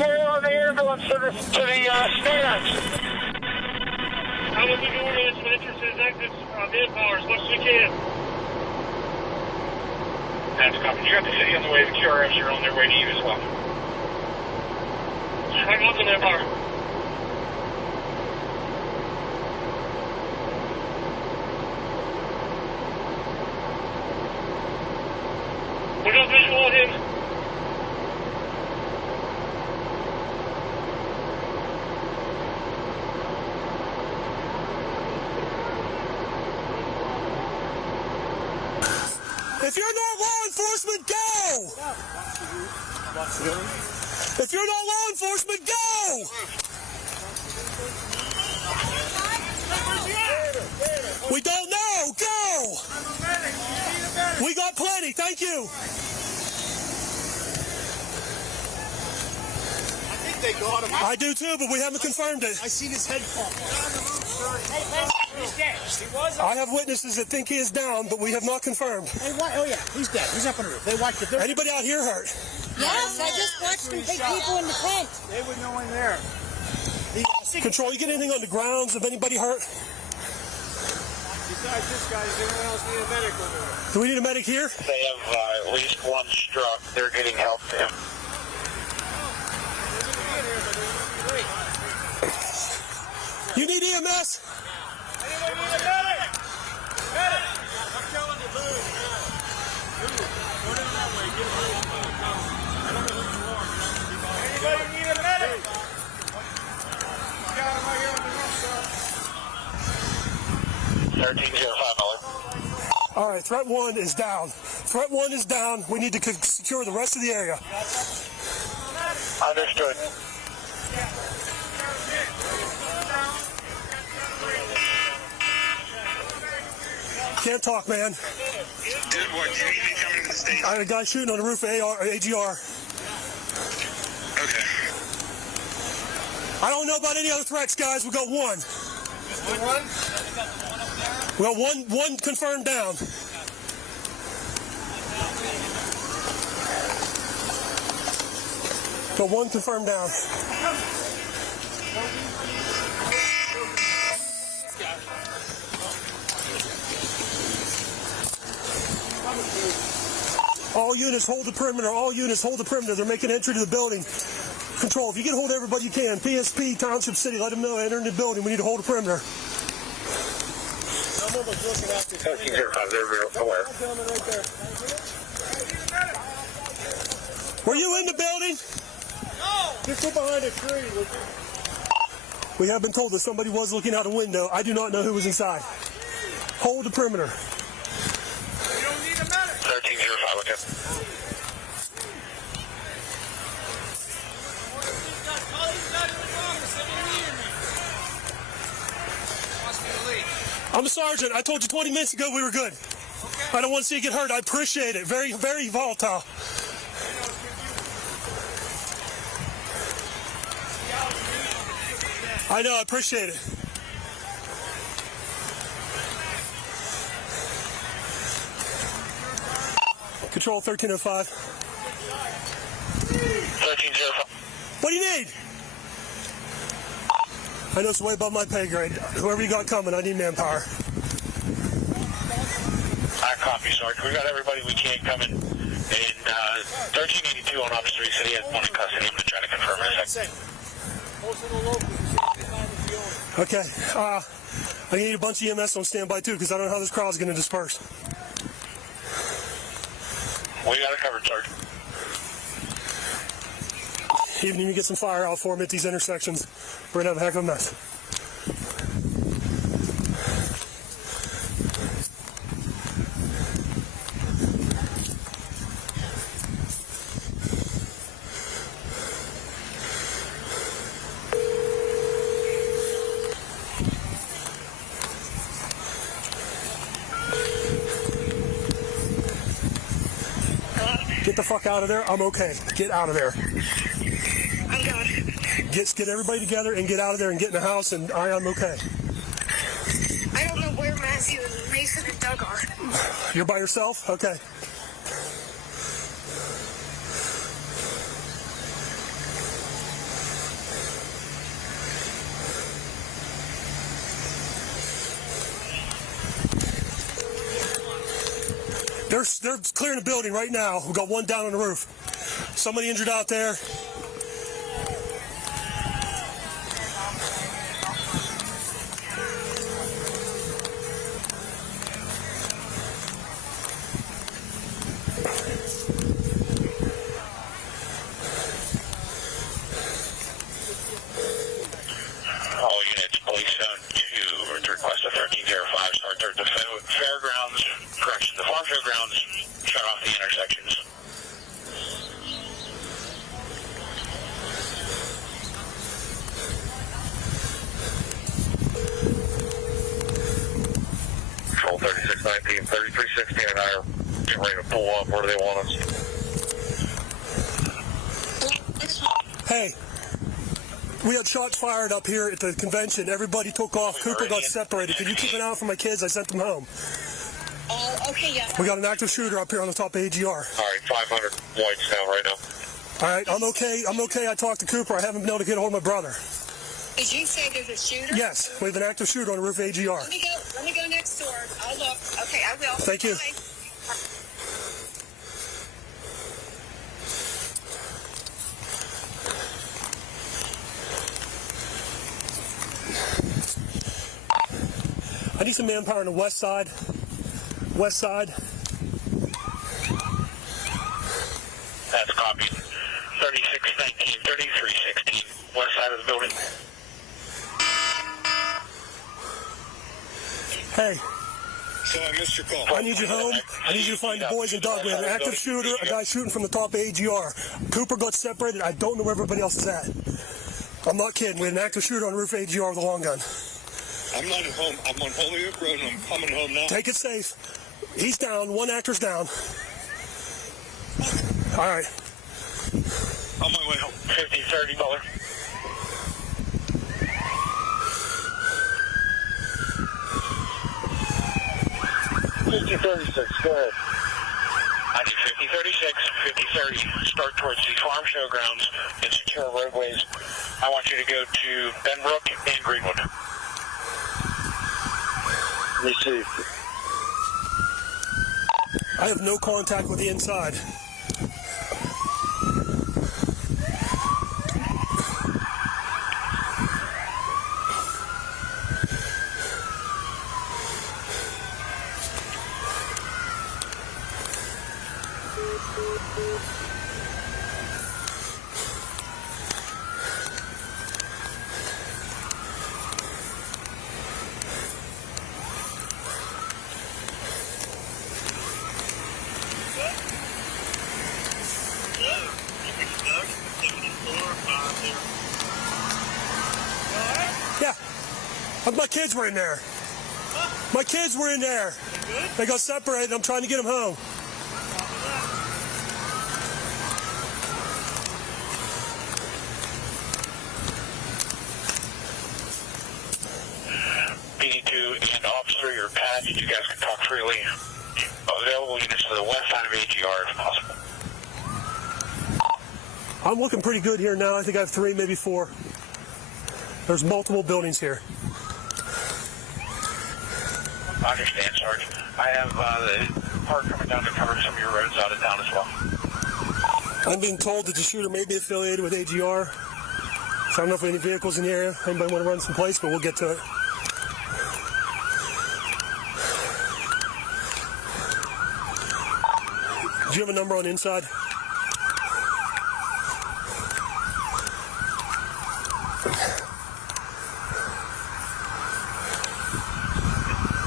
control on the ambulance to the stands. How will we do this with entrances, exits, manpower as much as we can? That's coming. You got the city on the way. The QRFs are on their way to you as well. Hang on to manpower. We got visual on him. If you're not law enforcement, go! If you're not law enforcement, go! We don't know, go! We got plenty, thank you. I think they got him. I do too, but we haven't confirmed it. I seen his head fall. He's dead. He was. I have witnesses that think he is down, but we have not confirmed. Hey, oh yeah, he's dead. He's up on the roof. They watched it. Anybody out here hurt? Yes, I just watched him take people in the tent. They would know in there. Control, you get anything on the grounds of anybody hurt? Besides this guy, does anyone else need a medic over there? Do we need a medic here? They have at least one struck. They're getting help to him. You need EMS? Anybody need a medic? Medic! I'm telling you, move. Go down that way. Get away from the cover. I don't know who you are. Anybody need a medic? You got him right here on the roof, sir. 1305. All right, threat 1 is down. Threat 1 is down. We need to secure the rest of the area. Understood. Can't talk, man. Dude, what? Do you need me coming to the station? I had a guy shooting on the roof of AGR. Okay. I don't know about any other threats, guys. We got one. One? We got one confirmed down. Got one confirmed down. All units hold the perimeter. All units hold the perimeter. They're making entry to the building. Control, if you can hold everybody you can. PSP, Township City, let them know entering the building. We need to hold the perimeter. Someone was looking after 1305. They're real aware. right there. Were you in the building? No! Just go behind a tree, would you? We have been told that somebody was looking out a window. I do not know who was inside. Hold the perimeter. You don't need a medic. 1305. Okay. I'm a sergeant. I told you 20 minutes ago we were good. Okay. I don't want to see you get hurt. I appreciate it. Very, very volatile. I know. I appreciate it. Control 1305. 1305. What do you need? I know it's way above my pay grade. Whoever you got coming, I need manpower. I copy, Sergeant. We got everybody we can coming. And 1382 on Officer 3 City has one in custody. I'm going to try to confirm in a second. Okay. I need a bunch of EMS on standby too, because I don't know how this crowd's going to disperse. We got it covered, Sergeant. Even if you get some fire out for them at these intersections, we're going to have a heck of a mess. Get the fuck out of there. I'm okay. Get out of there. I'm going. Get everybody together and get out of there and get in the house, and I am okay. I don't know where Matthew and Mason and Doug are. You're by yourself? Okay. They're clearing the building right now. We've got one down on the roof. Somebody injured out there. All units, police zone 2, request a 1305, start there at the fairgrounds, correction, the farm fairgrounds, shut off the intersections. Control 3619, 3316 and I are getting ready to pull up. Where do they want us? Hey, we had shots fired up here at the convention. Everybody took off. Cooper got separated. Can you keep an eye out for my kids? I sent them home. Oh, okay, yeah. We got an active shooter up here on the top of AGR. All right, 500 whites now, right now. All right, I'm okay. I talked to Cooper. I haven't been able to get a hold of my brother. Did you say there's a shooter? Yes, we have an active shooter on the roof of AGR. Let me go next door. I'll look. Okay, I will. Thank you. Bye. I need some manpower on the west side. West side. That's copied. 3619, 3316, west side of the building. Hey, So I missed your call. I need you home. I need you to find the boys in Doug. We have an active shooter, a guy shooting from the top of AGR. Cooper got separated. I don't know where everybody else is at. I'm not kidding. We had an active shooter on the roof of AGR with a long gun. I'm not at home. I'm on Holyoke Road and I'm coming home now. Take it safe. He's down. One actor's down. All right. On my way home. 5030, Butler. $5036, go ahead. I need 5036, 5030. Start towards the farm showgrounds and secure roadways. I want you to go to Benbrook and Greenwood. Received. I have no contact with the inside. Yeah. My kids were in there. My kids were in there. They got separated. I'm trying to get them home. BD2 and officer, your pad, you guys can talk freely. Available units to the west side of AGR if possible. I'm looking pretty good here now. I think I have 3, maybe 4. There's multiple buildings here. I understand, Sergeant. I have the part coming down to cover some of your roads out of town as well. I'm being told that the shooter may be affiliated with AGR. So I don't know if any vehicles in the area. Anybody want to run someplace, but we'll get to it. Do you have a number on the inside?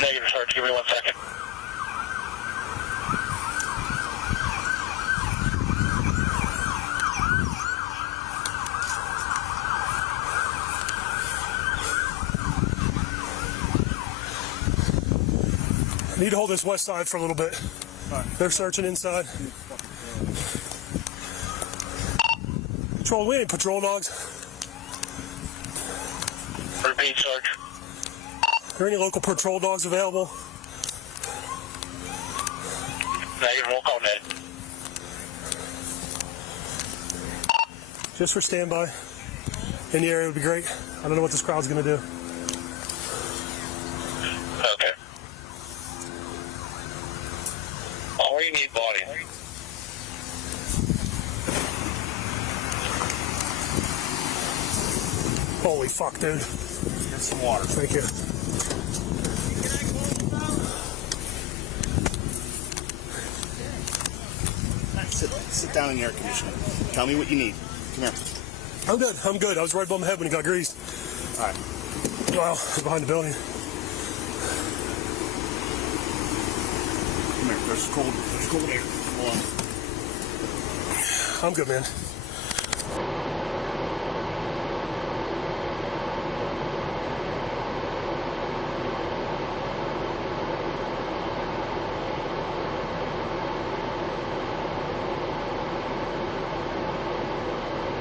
Negative, Sergeant. Give me 1 second. I need to hold this west side for a little bit. They're searching inside. Patrol, we ain't patrol dogs. Repeat, Sergeant. Are there any local patrol dogs available? Negative, we'll call Ned. Just for standby. In the area would be great. I don't know what this crowd's going to do. Okay. All Holy fuck, dude. Get some water. Thank you. Sit down in the air conditioner. Tell me what you need. Come here. I'm good. I'm good. I was right above my head when it got greased. All right. Wow, behind the building. Come here. There's cold air. Hold on. I'm good, man.